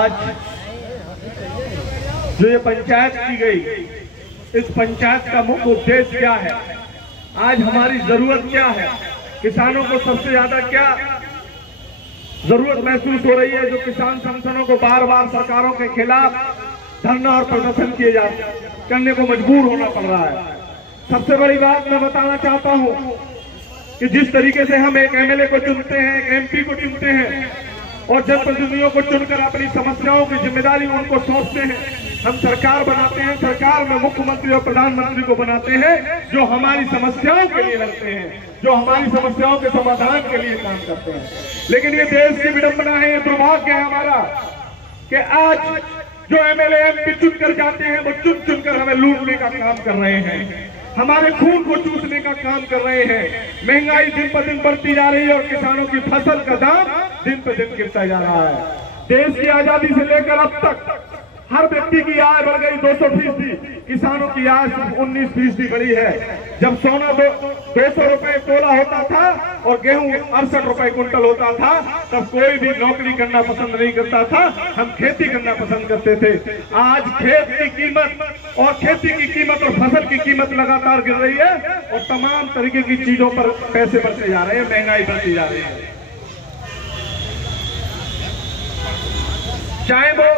आज जो ये पंचायत की गई, इस पंचायत का मुख्य उद्देश्य क्या है? आज हमारी जरूरत क्या है? किसानों को सबसे ज्यादा क्या जरूरत महसूस हो रही है? जो किसान संगठनों को बार बार सरकारों के खिलाफ धरना और प्रदर्शन करने को मजबूर होना पड़ रहा है। सबसे बड़ी बात मैं बताना चाहता हूँ कि जिस तरीके से हम एक एमएलए को चुनते हैं, एक एमपी को चुनते हैं और जनप्रतिनिधियों को चुनकर अपनी समस्याओं की जिम्मेदारी उनको सौंपते हैं, हम सरकार बनाते हैं, सरकार में मुख्यमंत्री और प्रधानमंत्री को बनाते हैं जो हमारी समस्याओं के लिए लड़ते हैं, जो हमारी समस्याओं के समाधान के लिए काम करते हैं। लेकिन ये देश की विडंबना है, ये दुर्भाग्य है हमारा कि आज जो एमएलए एमपी चुनकर जाते हैं वो चुनकर हमें लूटने का काम कर रहे हैं, हमारे खून को चूसने का काम कर रहे हैं। महंगाई दिन पर दिन बढ़ती जा रही है और किसानों की फसल का दाम दिन पर दिन गिरता जा रहा है। देश की आजादी से लेकर अब तक हर व्यक्ति की आय बढ़ गई 200%, किसानों की आय 19% बढ़ी है। जब सोना 200 रुपए तोला होता था और गेहूं 68 रुपए कुंटल होता था, तब कोई भी नौकरी करना पसंद नहीं करता था, हम खेती करना पसंद करते थे। आज खेत की कीमत और खेती की कीमत और फसल की कीमत लगातार गिर रही है और तमाम तरीके की चीजों पर पैसे बढ़ते जा रहे हैं, महंगाई बढ़ती जा रही है। चाहे वो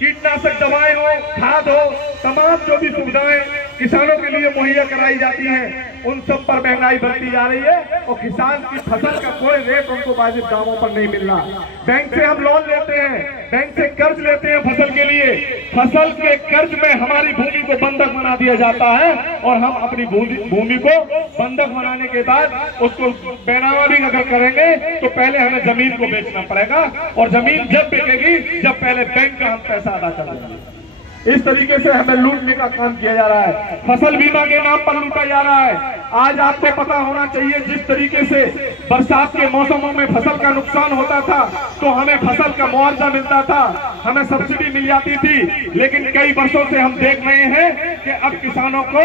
कीटनाशक दवाएं हो, खाद हो, तमाम जो भी सुविधाएं किसानों के लिए मुहैया कराई जाती हैं, उन सब पर महंगाई बढ़ती जा रही है और किसान की फसल का कोई रेट उनको वाजिब दामों पर नहीं मिल रहा। बैंक से हम लोन लेते हैं, बैंक से कर्ज लेते हैं फसल के लिए, फसल के कर्ज में हमारी भूमि को बंधक बना दिया जाता है और हम अपनी भूमि को बंधक बनाने के बाद उसको बेनामी अगर करेंगे तो पहले हमें जमीन को बेचना पड़ेगा और जमीन जब बिकेगी जब पहले बैंक का हम पैसा अदा कर देंगे। इस तरीके से हमें लूटने का काम किया जा रहा है, फसल बीमा के नाम पर लूटा जा रहा है। आज आपको पता होना चाहिए जिस तरीके से बरसात के मौसमों में फसल का नुकसान होता था तो हमें फसल का मुआवजा मिलता था, हमें सब्सिडी मिल जाती थी। लेकिन कई वर्षों से हम देख रहे हैं कि अब किसानों को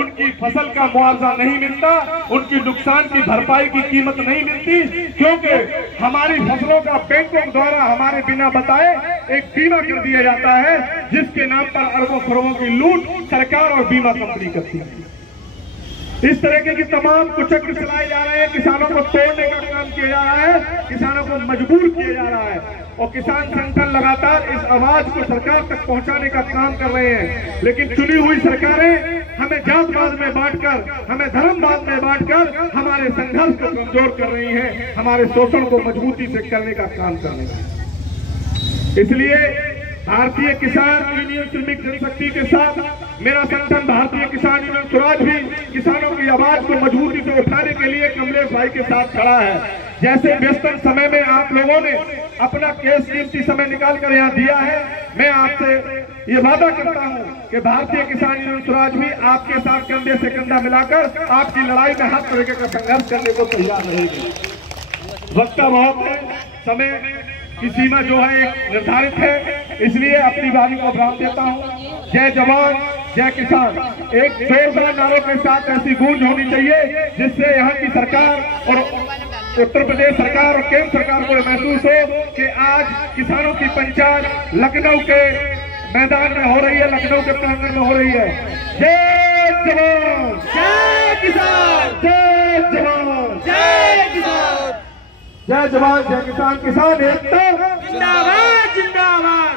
उनकी फसल का मुआवजा नहीं मिलता, उनकी नुकसान की भरपाई की कीमत नहीं मिलती, क्योंकि हमारी फसलों का बैंकों द्वारा हमारे बिना बताए एक बीमा कर दिया जाता है जिसके नाम पर अरबों करोड़ों की लूट सरकार और बीमा कंपनी करती है। इस तरह की तमाम कुचक्र चलाए जा रहे हैं, किसानों को तोड़ने का काम किया जा रहा है, किसानों को मजबूर किया जा रहा है और किसान संगठन लगातार इस आवाज को सरकार तक पहुंचाने का काम कर रहे हैं। लेकिन चुनी हुई सरकारें हमें जातवाद में बांटकर, हमें धर्मवाद में बांटकर हमारे संघर्ष को कमजोर कर रही हैं, हमारे शोषण को मजबूती से करने का काम कर रही है। इसलिए भारतीय किसान यूनियन श्रमिक जनशक्ति के साथ मेरा संगठन भारतीय किसान यूनियन स्वराज भी किसानों की आवाज को मजबूती से उठाने के लिए कमलेश भाई के साथ खड़ा है। जैसे व्यस्तम समय में आप लोगों ने अपना कीमती समय निकाल कर यहाँ दिया है, मैं आपसे ये वादा करता हूँ कि भारतीय किसान यूनियन स्वराज भी आपके साथ कंधे से कंधा मिलाकर आपकी लड़ाई में हर तरीके का संघर्ष करने को तैयार रहेगी। वक्त बहुत है, समय की सीमा जो है निर्धारित है, इसलिए अपनी बारी को विराम देता हूँ। जय जवान जय किसान, एक जोरदार नारों के साथ ऐसी गूंज होनी चाहिए जिससे यहाँ की सरकार और उत्तर प्रदेश सरकार और केंद्र सरकार को महसूस हो कि आज किसानों की पंचायत लखनऊ के मैदान में हो रही है, लखनऊ के प्रांगण में हो रही है। जय जवान जय किसान, जय जवान जय किसान, जय जवान जय किसान, किसान एकता जिंदाबाद जिंदाबाद।